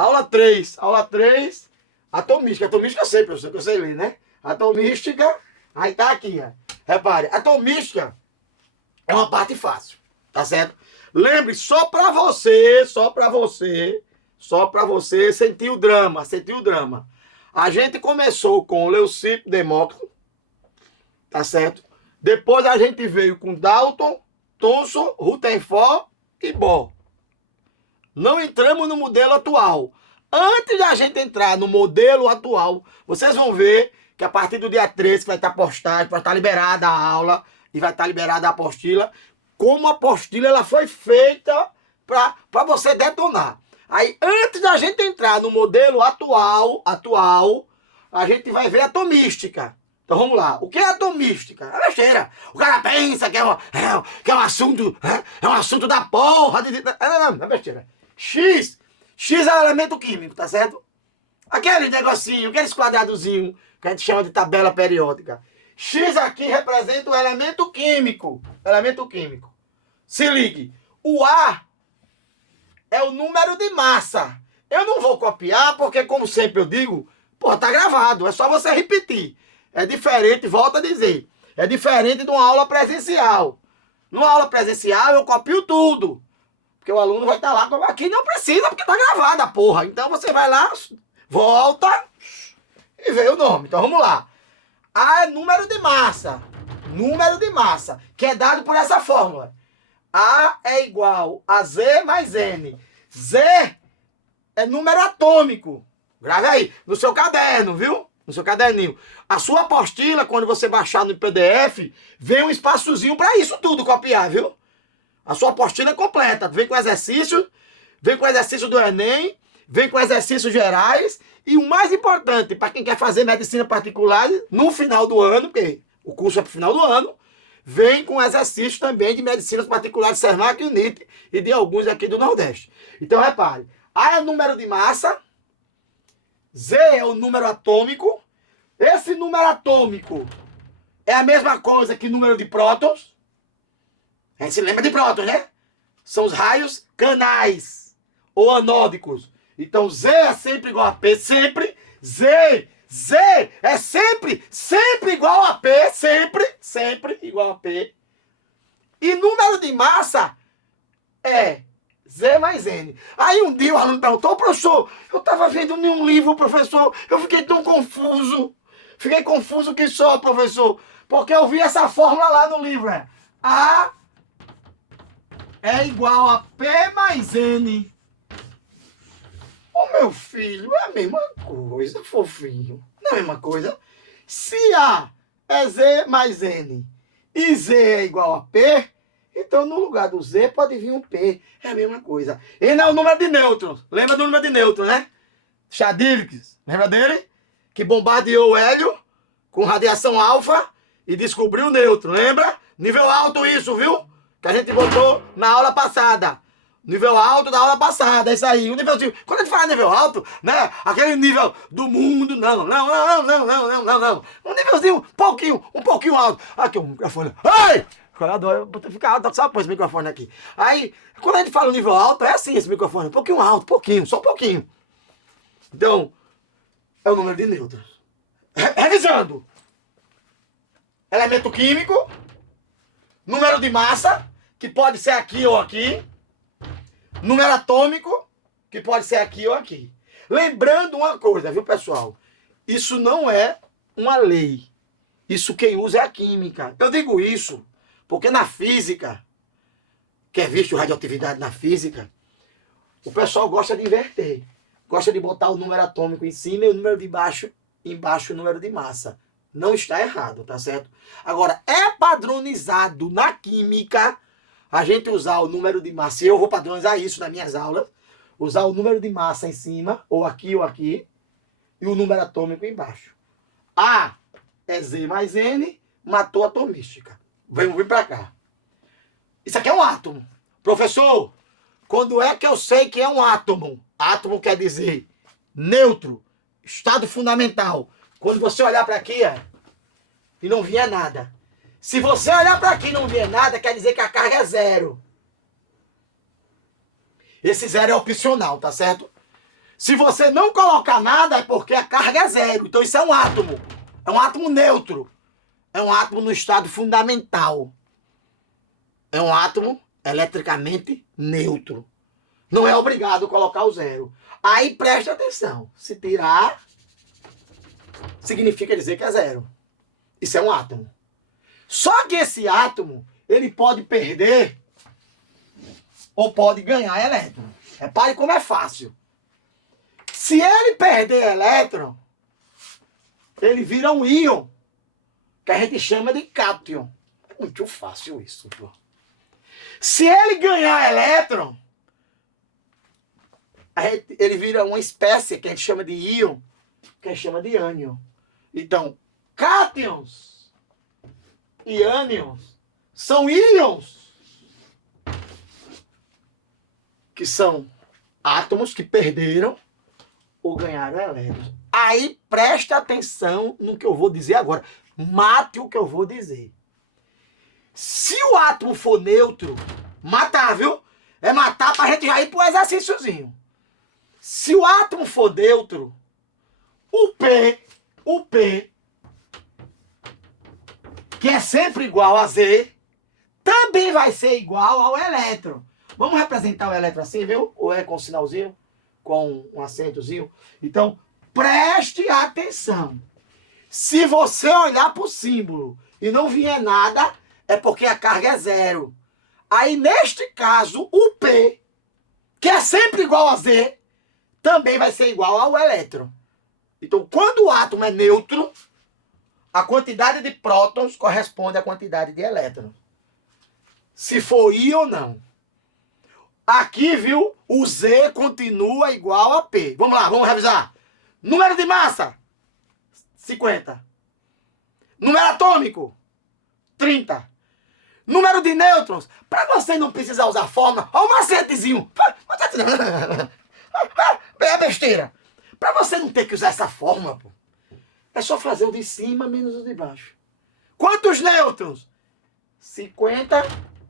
Aula 3, atomística. Atomística eu sei, professor, que eu sei ler, né? Atomística, aí tá aqui, ó. Repare, atomística é uma parte fácil, tá certo? Lembre, só pra você sentir o drama, A gente começou com Leucipo, Demócrito, tá certo? Depois a gente veio com Dalton, Thomson, Rutherford e Bohr. Não entramos no modelo atual. Antes da gente entrar no modelo atual, vocês vão ver que a partir do dia 13 vai estar postado, vai estar liberada a aula e vai estar liberada a apostila. Como a apostila ela foi feita para você detonar. Aí, antes da gente entrar no modelo atual, a gente vai ver a atomística. Então vamos lá. O que é atomística? É besteira. O cara pensa que é um assunto da porra. Não é besteira. X é um elemento químico, tá certo? Aquele negocinho, aqueles quadradozinhos que a gente chama de tabela periódica. X aqui representa o elemento químico. Se ligue. O A é o número de massa. Eu não vou copiar porque, como sempre eu digo, pô, tá gravado. É só você repetir. É diferente, volto a dizer. É diferente de uma aula presencial. Numa aula presencial eu copio tudo. Porque o aluno vai estar lá. Aqui não precisa, porque tá gravada, porra. Então você vai lá, volta e vê o nome. Então vamos lá. A é número de massa. Que é dado por essa fórmula. A é igual a Z mais N. Z é número atômico. Grave aí, no seu caderno, viu? No seu caderninho. A sua apostila, quando você baixar no PDF, vem um espaçozinho para isso tudo copiar, viu? A sua apostila é completa. Vem com exercício do Enem, vem com exercícios gerais. E o mais importante, para quem quer fazer medicina particular, no final do ano, porque o curso é pro final do ano, vem com exercícios também de medicinas particulares Senac e UNIT e de alguns aqui do Nordeste. Então, repare. A é o número de massa. Z é o número atômico. Esse número atômico é a mesma coisa que número de prótons. A gente se lembra de prótons, né? São os raios canais ou anódicos. Então, Z é sempre igual a P. Sempre. Z é sempre igual a P. Sempre igual a P. E número de massa é Z mais N. Aí um dia o aluno perguntou, professor, eu estava vendo em um livro, professor, eu fiquei tão confuso. Fiquei confuso que só, professor, porque eu vi essa fórmula lá no livro. A é igual a P mais N. Ô meu filho, é a mesma coisa, fofinho. Não é a mesma coisa. Se A é Z mais N e Z é igual a P, então no lugar do Z pode vir um P. É a mesma coisa. N é o número de nêutrons. Lembra do número de nêutrons, né? Chadwick, lembra dele? Que bombardeou o hélio com radiação alfa e descobriu o nêutron, lembra? Nível alto isso, viu? Que a gente botou na aula passada. Nível alto da aula passada, é isso aí. O nívelzinho. Quando a gente fala nível alto, né? Aquele nível do mundo, não. Um nívelzinho um pouquinho alto. Aqui o microfone. Ai! Eu adoro ficar alto, só pôr esse microfone aqui. Aí, quando a gente fala nível alto, é assim esse microfone. Um pouquinho alto, só um pouquinho. Então, é o número de nêutrons. Revisando. Elemento químico. Número de massa, que pode ser aqui ou aqui. Número atômico, que pode ser aqui ou aqui. Lembrando uma coisa, viu, pessoal? Isso não é uma lei. Isso quem usa é a química. Eu digo isso porque na física, que é visto radioatividade na física, o pessoal gosta de inverter. Gosta de botar o número atômico em cima e o número de baixo, embaixo o número de massa. Não está errado, tá certo? Agora, é padronizado na química a gente usar o número de massa. E eu vou padronizar isso nas minhas aulas. Usar o número de massa em cima, ou aqui, e o número atômico embaixo. A é Z mais N, matou a atomística. Vamos vir para cá. Isso aqui é um átomo. Professor, quando é que eu sei que é um átomo? Átomo quer dizer neutro, estado fundamental. Quando você olhar para aqui e não vier nada. Se você olhar para aqui e não vier nada, quer dizer que a carga é zero. Esse zero é opcional, tá certo? Se você não colocar nada, é porque a carga é zero. Então isso é um átomo. É um átomo neutro. É um átomo no estado fundamental. É um átomo eletricamente neutro. Não é obrigado a colocar o zero. Aí preste atenção. Se tirar, significa dizer que é zero. Isso é um átomo. Só que esse átomo, ele pode perder ou pode ganhar elétron. Repare como é fácil. Se ele perder elétron, ele vira um íon, que a gente chama de cátion. É muito fácil isso, pô. Se ele ganhar elétron, ele vira uma espécie que a gente chama de íon, que a gente chama de ânion. Então, cátions e ânions são íons, que são átomos que perderam ou ganharam elétrons. Aí presta atenção no que eu vou dizer agora. Mate o que eu vou dizer. Se o átomo for neutro, matar, viu? É matar pra gente já ir pro exercíciozinho. Se o átomo for neutro, o P, que é sempre igual a Z, também vai ser igual ao elétron. Vamos representar o elétron assim, viu? Ou é com sinalzinho? Com um acentozinho. Então, preste atenção. Se você olhar para o símbolo e não vier nada, é porque a carga é zero. Aí, neste caso, o P, que é sempre igual a Z, também vai ser igual ao elétron. Então, quando o átomo é neutro, a quantidade de prótons corresponde à quantidade de elétrons. Se for íon ou não. Aqui, viu, o Z continua igual a P. Vamos lá, vamos revisar. Número de massa, 50. Número atômico, 30. Número de nêutrons, para você não precisar usar fórmula, olha o macetezinho. É besteira. Para você não ter que usar essa fórmula, pô, é só fazer o de cima menos o de baixo. Quantos nêutrons? 50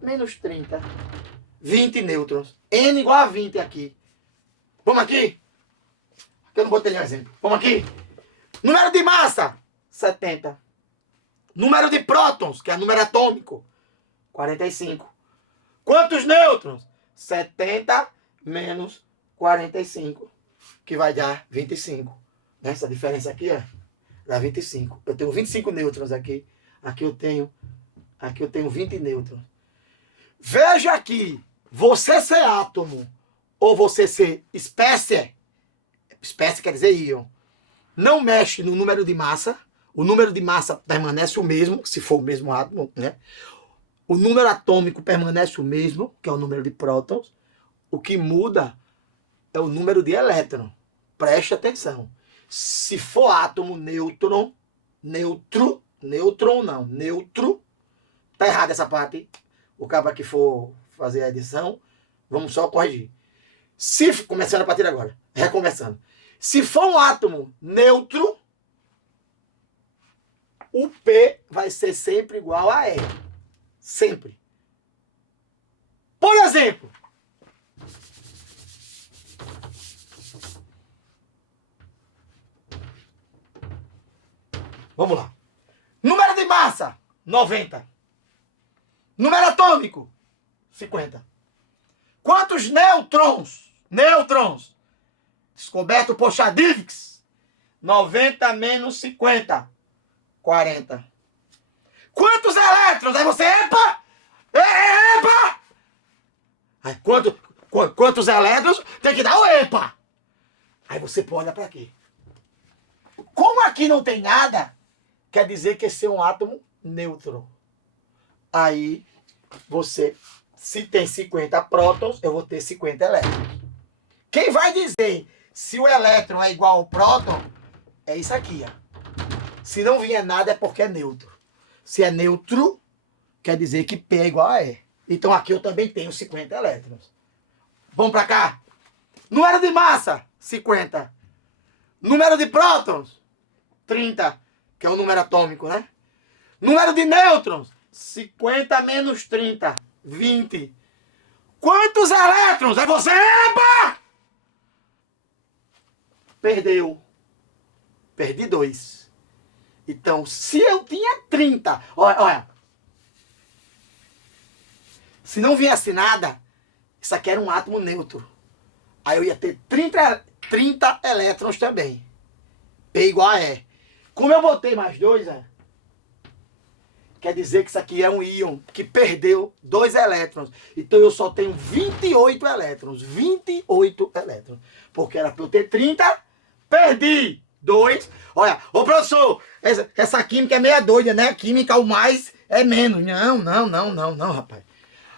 menos 30. 20 nêutrons. N igual a 20 aqui. Vamos aqui? Aqui eu não botei nenhum exemplo. Vamos aqui? Número de massa, 70. Número de prótons, que é número atômico, 45. Quantos nêutrons? 70 menos 45, que vai dar 25. Essa diferença aqui, ó, dá 25. Eu tenho 25 nêutrons aqui. Aqui eu tenho 20 nêutrons. Veja aqui, você ser átomo ou você ser espécie quer dizer íon, não mexe no número de massa. O número de massa permanece o mesmo, se for o mesmo átomo, né? O número atômico permanece o mesmo, que é o número de prótons. O que muda é o número de elétrons. Preste atenção. Se for átomo neutro, tá errado essa parte. O cara que for fazer a edição, vamos só corrigir. Começando a partir de agora, recomeçando. Se for um átomo neutro, o P vai ser sempre igual a E. Sempre. Por exemplo, vamos lá. Número de massa, 90. Número atômico, 50. Quantos nêutrons? Descoberto por Chladniks. 90 menos 50. 40. Quantos elétrons? Aí você, epa! Epa! Aí, quantos elétrons? Tem que dar o epa! Aí você olha para aqui. Como aqui não tem nada, quer dizer que esse é um átomo neutro. Aí você, se tem 50 prótons, eu vou ter 50 elétrons. Quem vai dizer se o elétron é igual ao próton, é isso aqui, ó. Se não vier nada é porque é neutro. Se é neutro, quer dizer que P é igual a E. Então aqui eu também tenho 50 elétrons. Vamos para cá. Número de massa, 50. Número de prótons, 30, que é o número atômico, né? Número de nêutrons, 50 menos 30, 20. Quantos elétrons? Aí você, epa! Perdeu. Perdi 2. Então, se eu tinha 30... Olha. Se não viesse nada, isso aqui era um átomo neutro. Aí eu ia ter 30 elétrons também. P igual a E. Como eu botei mais 2, quer dizer que isso aqui é um íon que perdeu 2 elétrons. Então eu só tenho 28 elétrons. 28 elétrons. Porque era para eu ter 30, perdi 2. Olha, ô professor, essa química é meia doida, né? Química ao mais é menos. Não, rapaz.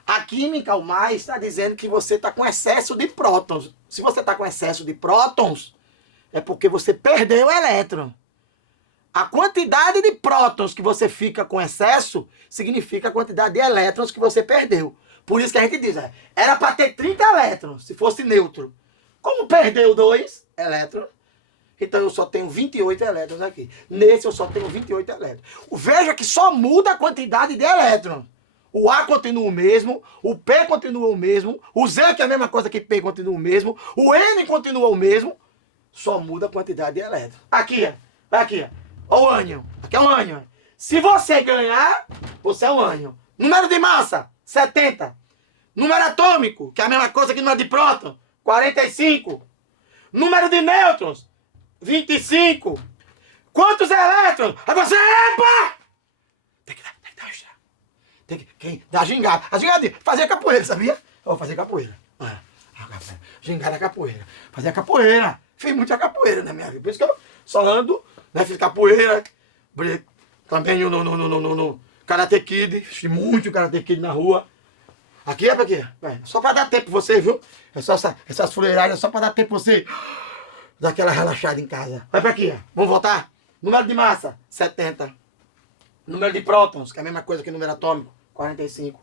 A química ao mais está dizendo que você está com excesso de prótons. Se você está com excesso de prótons, é porque você perdeu elétron. A quantidade de prótons que você fica com excesso significa a quantidade de elétrons que você perdeu. Por isso que a gente diz, era para ter 30 elétrons, se fosse neutro. Como perdeu 2 elétrons, então eu só tenho 28 elétrons aqui. Nesse eu só tenho 28 elétrons. Veja que só muda a quantidade de elétrons. O A continua o mesmo, o P continua o mesmo, o Z, que é a mesma coisa que P, continua o mesmo, o N continua o mesmo, só muda a quantidade de elétrons. Aqui, vai aqui, ó o ânion. Aqui é o ânion. Se você ganhar, você é o ânion. Número de massa, 70. Número atômico, que é a mesma coisa que número de próton, 45. Número de nêutrons, 25. Quantos elétrons? Aí você, epa! Tem que dar dar gingada. A gingada fazia capoeira, sabia? Eu vou fazer capoeira. Gingada capoeira. Fazia capoeira. Fiz muita capoeira na minha vida. Por isso que eu só ando, né? Fiz capoeira. Também no Karate Kid. Fiz muito Karate Kid na rua. Aqui é pra quê? Só pra dar tempo pra você, viu? Essas fuleiragens, só pra dar tempo pra você dar aquela relaxada em casa. Vai pra aqui, vamos voltar? Número de massa, 70. Número de prótons, que é a mesma coisa que número atômico, 45.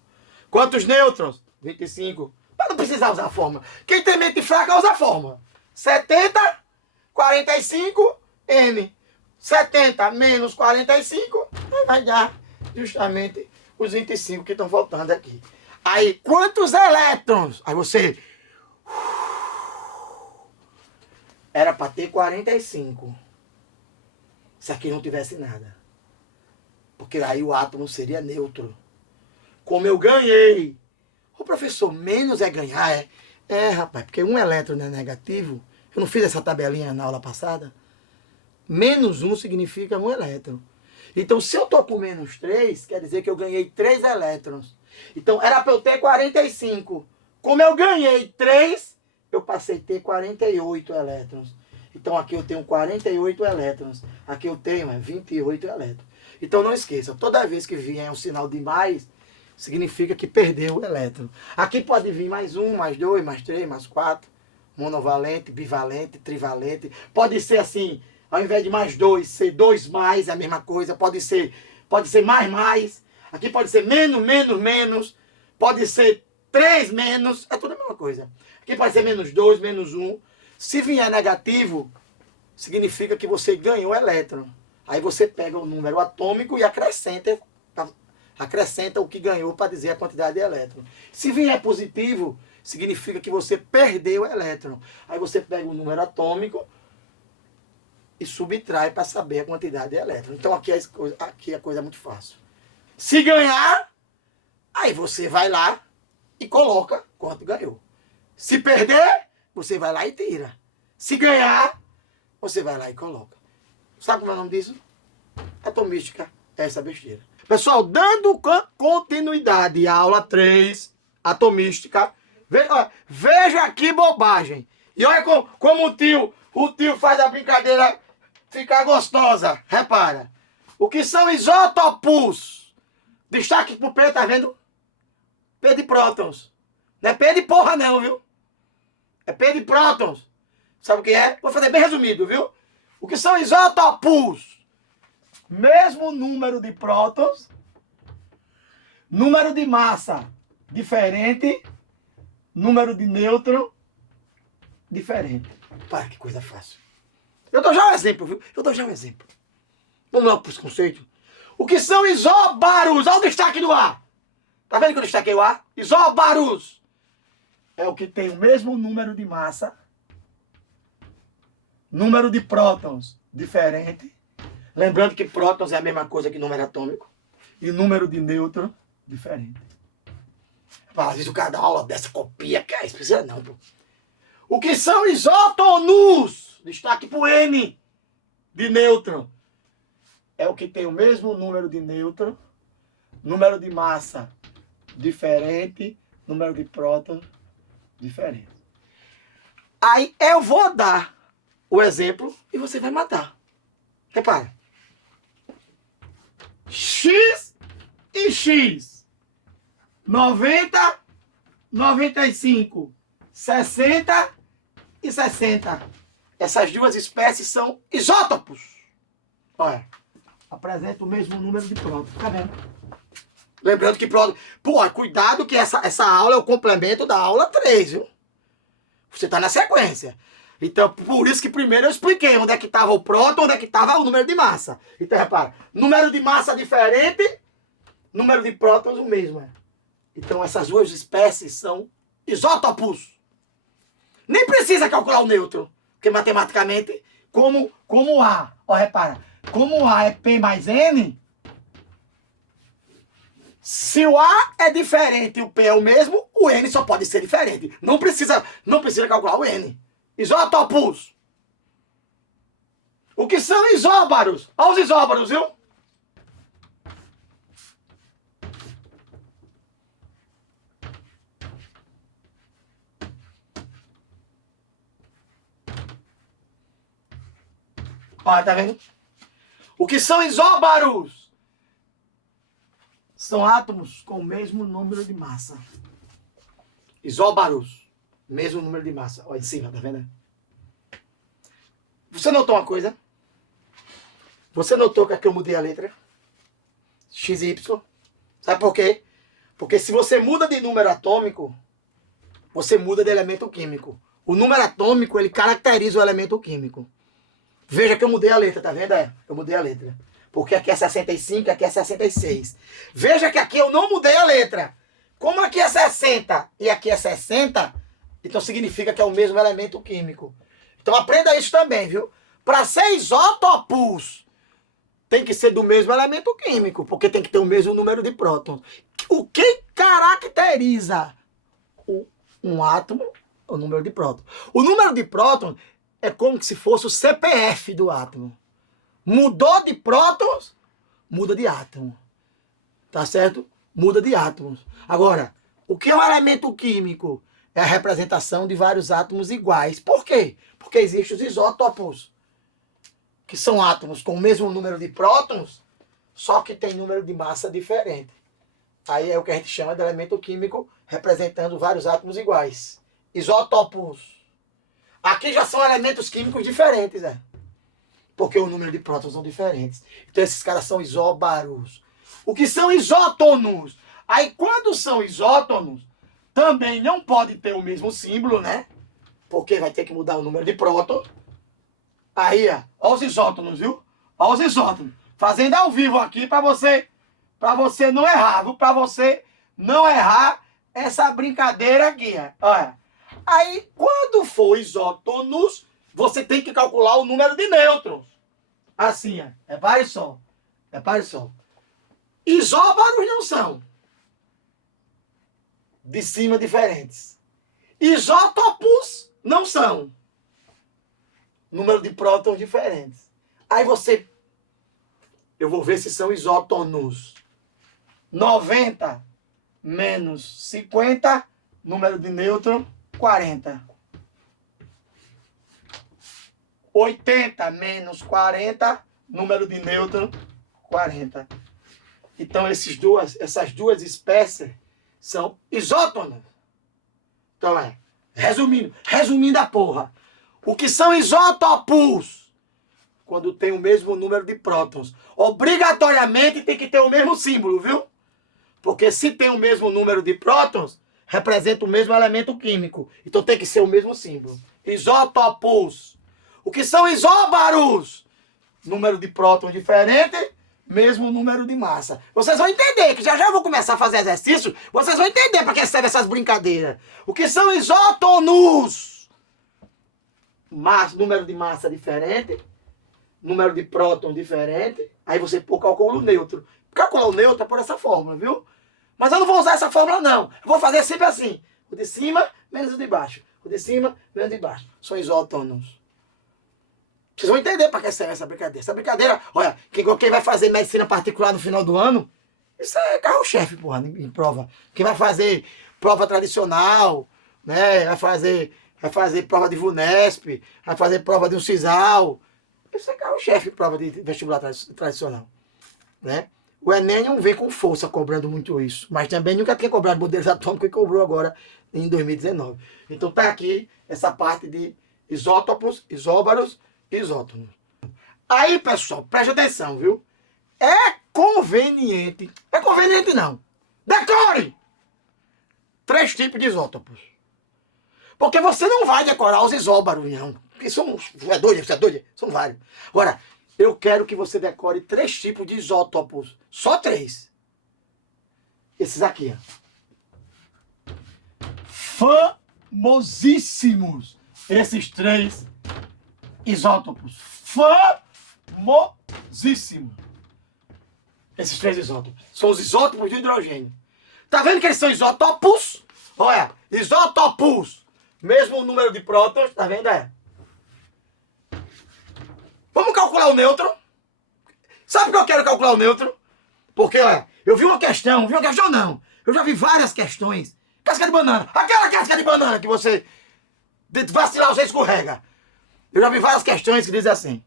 Quantos nêutrons? 25. Mas não precisar usar a fórmula. Quem tem mente fraca usa a fórmula. 70, 45, N. 70 menos 45, vai dar justamente os 25 que estão faltando aqui. Aí, quantos elétrons? Aí você... Era para ter 45. Se aqui não tivesse nada. Porque aí o átomo seria neutro. Como eu ganhei. O professor, menos é ganhar, rapaz, porque um elétron é negativo. Eu não fiz essa tabelinha na aula passada. Menos 1 significa 1 elétron. Então, se eu estou com menos 3, quer dizer que eu ganhei 3 elétrons. Então, era para eu ter 45. Como eu ganhei 3, eu passei a ter 48 elétrons. Então, aqui eu tenho 48 elétrons. Aqui eu tenho 28 elétrons. Então, não esqueça, toda vez que vier um sinal de mais, significa que perdeu o elétron. Aqui pode vir mais 1, mais 2, mais 3, mais 4. Monovalente, bivalente, trivalente. Pode ser assim, ao invés de mais 2, ser 2 mais, é a mesma coisa. Pode ser mais. Aqui pode ser menos. Pode ser 3 menos. É tudo a mesma coisa. Aqui pode ser menos 2, menos 1. Se vier negativo, significa que você ganhou elétron. Aí você pega o número atômico e acrescenta o que ganhou para dizer a quantidade de elétron. Se vier positivo, significa que você perdeu o elétron. Aí você pega o número atômico e subtrai para saber a quantidade de elétron. Então aqui a coisa é muito fácil. Se ganhar, aí você vai lá e coloca quanto ganhou. Se perder, você vai lá e tira. Se ganhar, você vai lá e coloca. Sabe como é o nome disso? Atomística, essa besteira. Pessoal, dando continuidade à aula 3, atomística, veja que bobagem. E olha como o tio faz a brincadeira ficar gostosa. Repara. O que são isótopos? Destaque pro P, tá vendo? P de prótons. Não é P de porra não, viu? É P de prótons. Sabe o que é? Vou fazer bem resumido, viu? O que são isótopos? Mesmo número de prótons, número de massa diferente, número de nêutron diferente. Para, que coisa fácil. Eu dou já um exemplo, viu? Vamos lá para os conceitos. O que são isóbaros? Olha o destaque do A. Tá vendo que eu destaquei o A? Isóbaros. É o que tem o mesmo número de massa número de prótons diferente. Lembrando que prótons é a mesma coisa que número atômico. E número de nêutrons diferente. Às vezes o cara dá uma aula dessa, copia, que é isso, precisa não, pô. O que são isótonos? Destaque pro N de nêutron. É o que tem o mesmo número de nêutron, número de massa diferente, número de prótons diferente. Aí eu vou dar o exemplo e você vai matar. Repara. X e X. 90, 95, 60 e 60. Essas duas espécies são isótopos. Olha, apresenta o mesmo número de prótons. Tá vendo? Lembrando que próton... Pô, cuidado que essa aula é o complemento da aula 3, viu? Você tá na sequência. Então, por isso que primeiro eu expliquei onde é que estava o próton, onde é que estava o número de massa. Então, repara, número de massa diferente, número de prótons o mesmo. Então, essas duas espécies são isótopos. Nem precisa calcular o nêutron, porque matematicamente, como A, ó, repara, como A é P mais N, se o A é diferente e o P é o mesmo, o N só pode ser diferente. Não precisa calcular o N. Isótopos. O que são isóbaros? Olha os isóbaros, viu? Olha, tá vendo? O que são isóbaros? São átomos com o mesmo número de massa. Isóbaros. Mesmo número de massa. Olha em cima, tá vendo? Você notou uma coisa? Você notou que aqui eu mudei a letra? X e Y. Sabe por quê? Porque se você muda de número atômico, você muda de elemento químico. O número atômico, ele caracteriza o elemento químico. Veja que eu mudei a letra, tá vendo? Eu mudei a letra. Porque aqui é 65, aqui é 66. Veja que aqui eu não mudei a letra. Como aqui é 60 e aqui é 60, então significa que é o mesmo elemento químico. Então aprenda isso também, viu? Para ser isótopos, tem que ser do mesmo elemento químico, porque tem que ter o mesmo número de prótons. O que caracteriza um átomo? O número de prótons. O número de prótons é como se fosse o CPF do átomo. Mudou de prótons, muda de átomo. Tá certo? Muda de átomos. Agora, o que é um elemento químico? É a representação de vários átomos iguais. Por quê? Porque existem os isótopos, que são átomos com o mesmo número de prótons, só que tem número de massa diferente. Aí é o que a gente chama de elemento químico representando vários átomos iguais. Isótopos. Aqui já são elementos químicos diferentes, né? Porque o número de prótons são diferentes. Então esses caras são isóbaros. O que são isótonos? Aí quando são isótonos, também não pode ter o mesmo símbolo, né? Porque vai ter que mudar o número de prótons. Aí, ó os isótonos, viu? Ó os isótonos. Fazendo ao vivo aqui para você não errar, viu? Para você não errar essa brincadeira aqui, ó. Olha. Aí, quando for isótonos, você tem que calcular o número de nêutrons. Assim, ó. Repare só. Repare só. Isóbaros não são. De cima diferentes. Isótopos não são. Número de prótons diferentes. Aí você... Eu vou ver se são isótonos. 90 menos 50, número de nêutron, 40. 80 menos 40, número de nêutron, 40. Então essas duas espécies são isótonas. Então resumindo a porra. O que são isótopos? Quando tem o mesmo número de prótons. Obrigatoriamente tem que ter o mesmo símbolo, viu? Porque se tem o mesmo número de prótons, representa o mesmo elemento químico. Então tem que ser o mesmo símbolo. Isótopos. O que são isóbaros? Número de prótons diferente, mesmo número de massa. Vocês vão entender, que já eu vou começar a fazer exercício, vocês vão entender para que servem essas brincadeiras. O que são isótonos? número de massa diferente, número de próton diferente, aí você calcula o neutro. Calcular o neutro é por essa fórmula, viu? Mas eu não vou usar essa fórmula, não. Eu vou fazer sempre assim. O de cima menos o de baixo. O de cima menos o de baixo. São isótonos. Vocês vão entender para que serve essa brincadeira. Essa brincadeira, olha, quem vai fazer medicina particular no final do ano, isso é carro-chefe, porra, em prova. Quem vai fazer prova tradicional, né? Vai fazer prova de VUNESP, vai fazer prova de um CISAL. Isso é carro-chefe em prova de vestibular tradicional, né? O Enem não vem com força cobrando muito isso, mas também nunca tinha cobrado modelos atômicos e cobrou agora em 2019. Então tá aqui essa parte de isótopos, isóbaros e isótonos. Aí, pessoal, preste atenção, viu? É conveniente não, decore 3 tipos de isótopos. Porque você não vai decorar os isóbaros, não. Porque você é doido, são vários. Agora, eu quero que você decore 3 tipos de isótopos. Só 3. Esses aqui, ó. Famosíssimos. Esses 3 isótopos. Famosíssimos. Esses 3 isótopos. São os isótopos de hidrogênio. Tá vendo que eles são isótopos? Olha, isótopos. Mesmo número de prótons, tá vendo? Vamos calcular o nêutron. Sabe por que eu quero calcular o nêutron? Porque, olha, eu vi uma questão não. Eu já vi várias questões. Casca de banana. Aquela casca de banana que você vacilar, você escorrega. Eu já vi várias questões que dizem assim.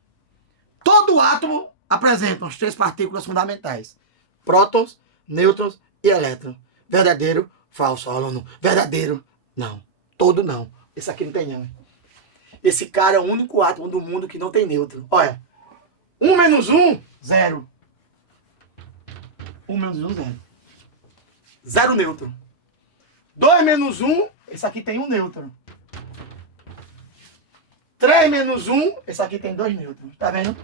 Todo átomo apresenta as 3 partículas fundamentais. Prótons, nêutrons e elétrons. Verdadeiro, falso, aluno. Verdadeiro, não. Todo não. Esse aqui não tem não. Esse cara é o único átomo do mundo que não tem nêutron. Olha. 1 menos 1, 0. 1 menos 1, 0. 0 nêutron. 2 menos 1, esse aqui tem 1 nêutron. 3 menos 1, esse aqui tem 2 nêutrons. Tá vendo?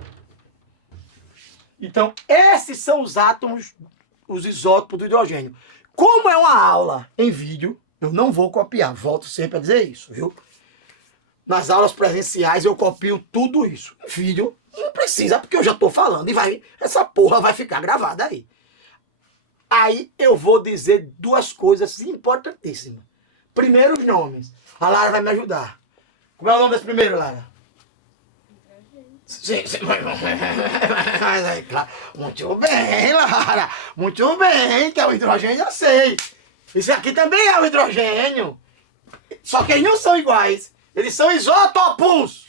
Então, esses são os átomos, os isótopos do hidrogênio. Como é uma aula em vídeo, eu não vou copiar. Volto sempre a dizer isso, viu? Nas aulas presenciais eu copio tudo isso. Em vídeo não precisa, porque eu já estou falando e essa porra vai ficar gravada aí. Aí eu vou dizer 2 coisas importantíssimas. Primeiro, os nomes. A Lara vai me ajudar. Como é o nome desse primeiro, Lara? Sim, mas aí, claro. Muito bem, Lara. Muito bem, que é o hidrogênio, eu sei. Isso aqui também é o hidrogênio. Só que eles não são iguais. Eles são isótopos.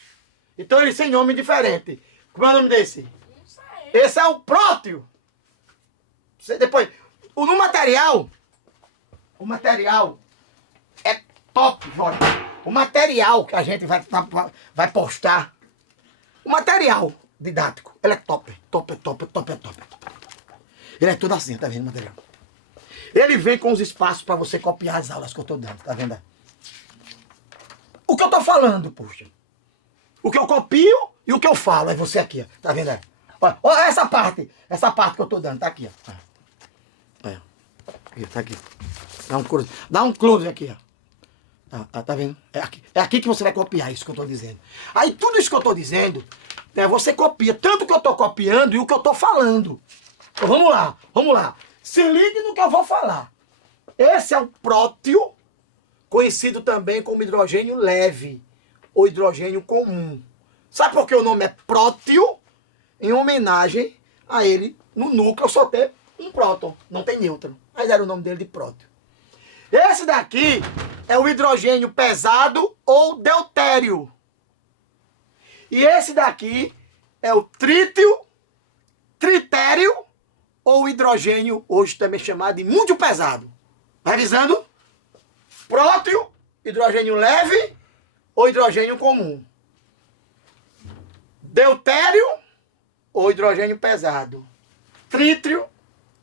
Então eles têm nome diferente. Como é o nome desse? Não sei. Esse é o prótio. Depois, no material, o material é top, olha. O material que a gente vai postar, o material didático, ele é top. Ele é tudo assim, tá vendo o material? Ele vem com os espaços para você copiar as aulas que eu tô dando, tá vendo? O que eu tô falando, poxa. O que eu copio e o que eu falo, é você aqui, ó. Tá vendo? Olha essa parte que eu tô dando, tá aqui, ó. Olha. Aqui, tá aqui. Dá um close aqui, ó. Tá vendo? É aqui que você vai copiar isso que eu tô dizendo. Aí tudo isso que eu tô dizendo, né, você copia tanto o que eu tô copiando e o que eu tô falando. Então vamos lá. Se ligue no que eu vou falar. Esse é o prótio, conhecido também como hidrogênio leve ou hidrogênio comum. Sabe por que o nome é prótio? Em homenagem a ele, no núcleo só tem um próton, não tem nêutron. Mas era o nome dele de prótio. Esse daqui é o hidrogênio pesado ou deutério. E esse daqui é o trítio, tritério ou hidrogênio, hoje também chamado de muito pesado. Revisando: prótio, hidrogênio leve ou hidrogênio comum. Deutério ou hidrogênio pesado. Trítrio,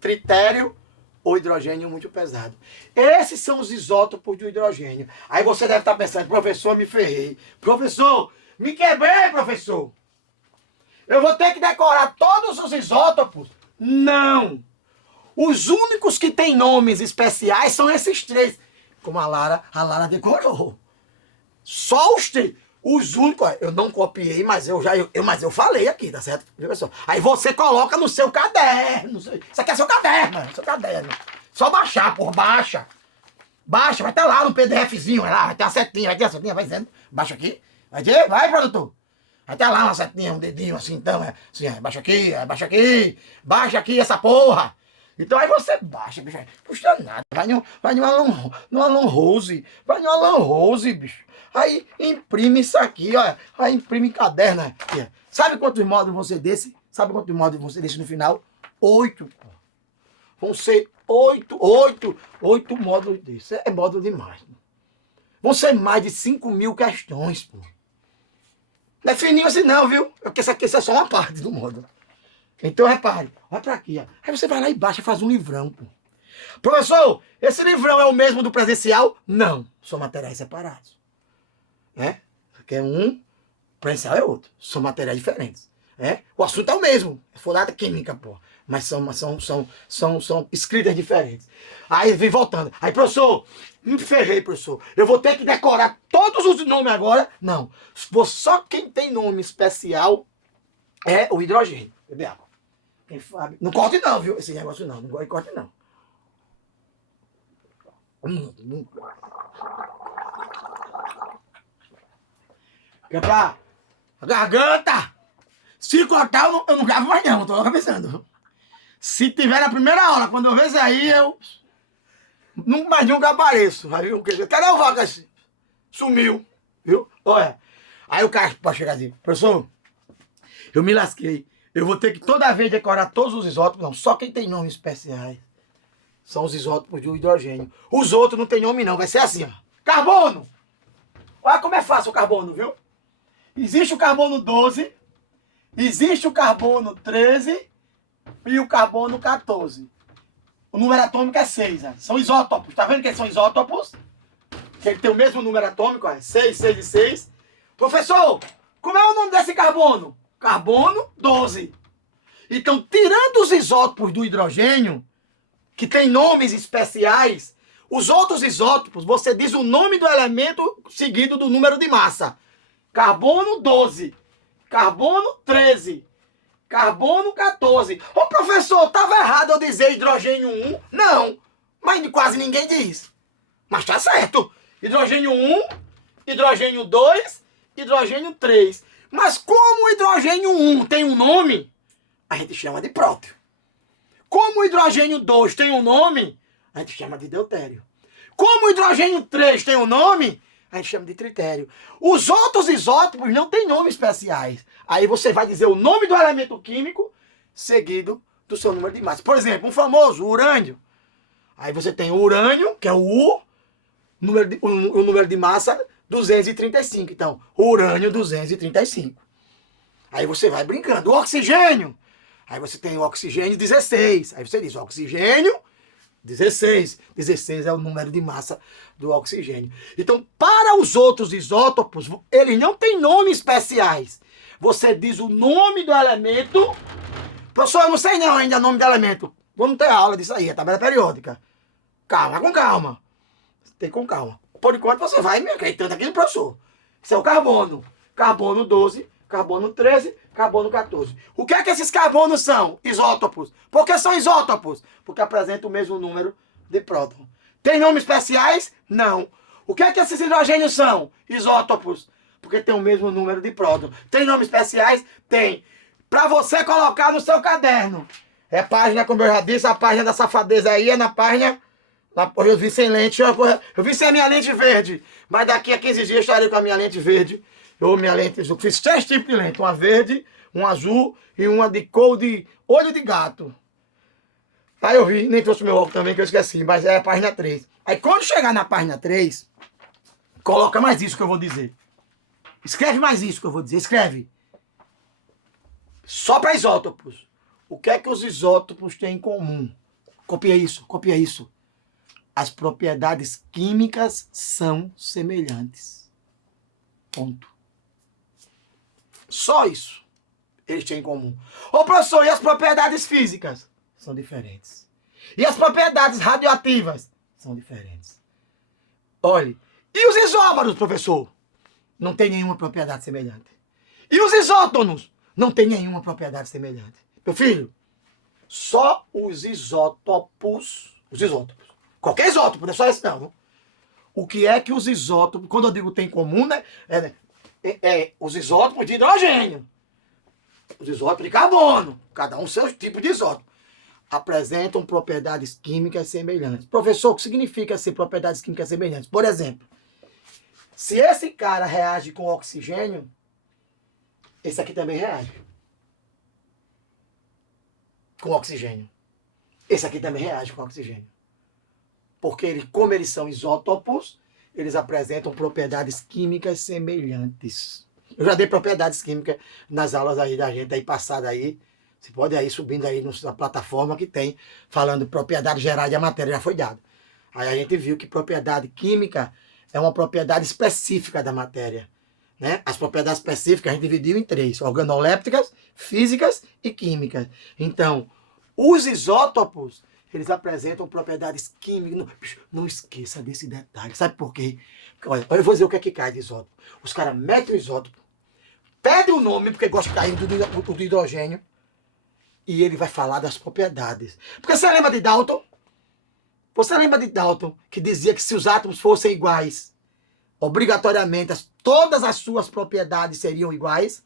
tritério ou hidrogênio muito pesado. Esses são os isótopos do hidrogênio. Aí você deve estar pensando: professor, me ferrei. Professor, me quebrei, professor. Eu vou ter que decorar todos os isótopos? Não. Os únicos que têm nomes especiais são esses 3. Como a Lara decorou. Só os 3. Os únicos, eu não copiei, mas mas eu falei aqui, tá certo? Viu, pessoal? Aí você coloca no seu caderno. Isso aqui é seu caderno, mano. Seu caderno. Só baixar, porra, baixa. Baixa, vai estar lá no PDFzinho, vai ter uma setinha, vai dizendo. Baixa aqui. Vai, produtor. Vai ter lá uma setinha, um dedinho assim, então, assim, baixa aqui essa porra. Então aí você baixa, bicho. Custa nada. Vai no Alan Rose. Vai no Alan Rose, bicho. Aí imprime isso aqui, olha. Aí imprime caderno aqui. Sabe quantos módulos vão ser desse? Sabe quantos módulos vão ser desse no final? 8, pô. Vão ser 8 módulos desse. É módulo demais. Pô. Vão ser mais de 5.000 questões, pô. Não é fininho assim não, viu? Porque isso aqui é só uma parte do módulo. Então, repare, olha pra aqui, ó. Aí você vai lá e baixa e faz um livrão, pô. Professor, esse livrão é o mesmo do presencial? Não, são materiais separados. Né? Aqui é um, presencial é outro. São materiais diferentes. Né? O assunto é o mesmo, é folhada química, pô. Mas são escritas diferentes. Aí vem voltando. Aí, professor, me ferrei, professor. Eu vou ter que decorar todos os nomes agora? Não. Só quem tem nome especial é o hidrogênio. Bebe água. Não corte não, viu? Esse negócio não. Não gosto de corte não. Que é pra garganta. Se cortar, eu não gravo mais não. Tô pensando. Se tiver na primeira aula, quando eu ver isso aí, eu nunca apareço. Aí, cadê o Vacas? Sumiu. Viu? Olha. Aí o cara pode chegar assim, professor, eu me lasquei. Eu vou ter que toda vez decorar todos os isótopos. Não, só quem tem nomes especiais são os isótopos de hidrogênio. Os outros não tem nome não, vai ser assim, ó. Carbono! Olha como é fácil o carbono, viu? Existe o carbono 12, existe o carbono 13 e o carbono 14. O número atômico é 6, ó. São isótopos. Tá vendo que eles são isótopos? Que ele tem o mesmo número atômico, ó. 6, 6 e 6. Professor, como é o nome desse carbono? Carbono 12. Então, tirando os isótopos do hidrogênio, que tem nomes especiais, os outros isótopos, você diz o nome do elemento seguido do número de massa. Carbono 12, carbono 13, carbono 14. Ô professor, estava errado eu dizer hidrogênio 1? Não, mas quase ninguém diz. Mas tá certo. Hidrogênio 1, hidrogênio 2, hidrogênio 3. Mas como o hidrogênio 1 tem um nome, a gente chama de próton. Como o hidrogênio 2 tem um nome, a gente chama de deutério. Como o hidrogênio 3 tem um nome, a gente chama de tritério. Os outros isótopos não têm nomes especiais. Aí você vai dizer o nome do elemento químico seguido do seu número de massa. Por exemplo, um famoso, o urânio. Aí você tem o urânio, que é o U, o número de massa 235. Então, urânio 235. Aí você vai brincando. O oxigênio. Aí você tem o oxigênio 16. Aí você diz oxigênio 16. 16 é o número de massa do oxigênio. Então, para os outros isótopos, eles não têm nomes especiais. Você diz o nome do elemento. Professor, eu não sei não ainda o nome do elemento. Vamos ter aula disso aí, a tabela periódica. Calma, com calma. Tem com calma. Por enquanto você vai me acreditando aqui no professor. Isso é o carbono. Carbono 12, carbono 13, carbono 14. O que é que esses carbonos são? Isótopos. Por que são isótopos? Porque apresentam o mesmo número de prótons. Tem nomes especiais? Não. O que é que esses hidrogênios são? Isótopos. Porque tem o mesmo número de prótons. Tem nomes especiais? Tem. Para você colocar no seu caderno. É página, como eu já disse, a página da safadeza aí é na página... Eu vi sem lente, eu vi sem a minha lente verde. Mas daqui a 15 dias eu estarei com a minha lente verde. Eu fiz 3 tipos de lente. Uma verde, uma azul e uma de cor de olho de gato. Aí eu vi, nem trouxe meu óculos também que eu esqueci, mas é a página 3. Aí quando chegar na página 3, coloca mais isso que eu vou dizer. Escreve mais isso que eu vou dizer, escreve. Só para isótopos. O que é que os isótopos têm em comum? Copia isso, copia isso. As propriedades químicas são semelhantes. Ponto. Só isso eles têm em comum. Ô professor, e as propriedades físicas? São diferentes. E as propriedades radioativas? São diferentes. Olhe, e os isóbaros, professor? não tem nenhuma propriedade semelhante. E os isótonos? Não tem nenhuma propriedade semelhante. Meu filho, só os isótopos, qualquer isótopo, não é só esse não. O que é que os isótopos, quando eu digo tem em comum, né? Os isótopos de hidrogênio, os isótopos de carbono, cada um seu tipo de isótopo, apresentam propriedades químicas semelhantes. Professor, o que significa ser propriedades químicas semelhantes? Por exemplo, se esse cara reage com oxigênio, esse aqui também reage com oxigênio. Esse aqui também reage com oxigênio. Porque como eles são isótopos, eles apresentam propriedades químicas semelhantes. Eu já dei propriedades químicas nas aulas aí da gente aí passada aí. Você pode ir subindo aí na plataforma que tem, falando propriedades gerais da matéria, já foi dado. Aí a gente viu que propriedade química é uma propriedade específica da matéria. Né? As propriedades específicas a gente dividiu em 3, organolépticas, físicas e químicas. Então, os isótopos, eles apresentam propriedades químicas. Não esqueça desse detalhe. Sabe por quê? Porque, olha, eu vou dizer o que é que cai de isótopo. Os caras metem o isótopo, pedem o nome, porque gosta de cair do hidrogênio, e ele vai falar das propriedades. Porque você lembra de Dalton? Você lembra de Dalton, que dizia que se os átomos fossem iguais, obrigatoriamente todas as suas propriedades seriam iguais?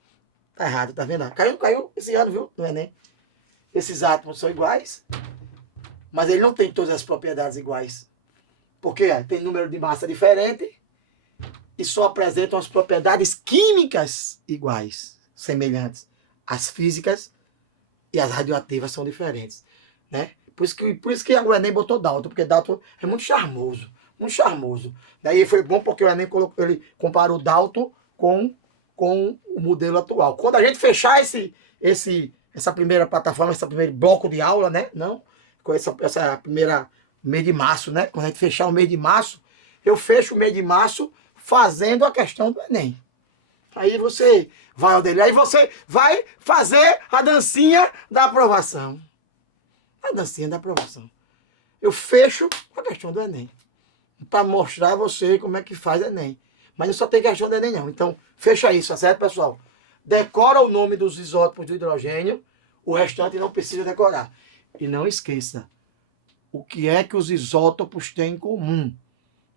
Tá errado, tá vendo? Caiu esse ano, viu? No Enem. Esses átomos são iguais, mas ele não tem todas as propriedades iguais. Porque tem número de massa diferente e só apresentam as propriedades químicas iguais, semelhantes. As físicas e as radioativas são diferentes, né? Por isso que o Enem botou Dalton, porque Dalton é muito charmoso, muito charmoso. Daí foi bom porque o Enem ele comparou Dalton com o modelo atual. Quando a gente fechar essa primeira plataforma, esse primeiro bloco de aula, né? Não, com essa primeira mês de março, né? Quando a gente fechar o mês de março, eu fecho o mês de março fazendo a questão do Enem. Aí você vai ao dele, aí você vai fazer a dancinha da aprovação. A dancinha da aprovação. Eu fecho a questão do Enem. Para mostrar a você como é que faz Enem. Mas não só tem questão do Enem, não. Então, fecha isso, tá certo, pessoal? Decora o nome dos isótopos do hidrogênio. O restante não precisa decorar. E não esqueça, o que é que os isótopos têm em comum?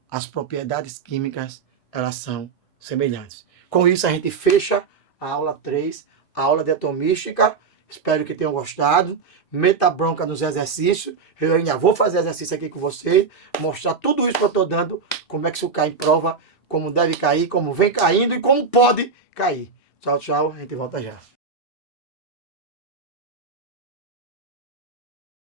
As propriedades químicas, elas são semelhantes. Com isso, a gente fecha a aula 3, a aula de atomística. Espero que tenham gostado. Meta bronca nos exercícios. Eu ainda vou fazer exercício aqui com vocês. Mostrar tudo isso que eu estou dando. Como é que isso cai em prova. Como deve cair, como vem caindo e como pode cair. Tchau, tchau. A gente volta já.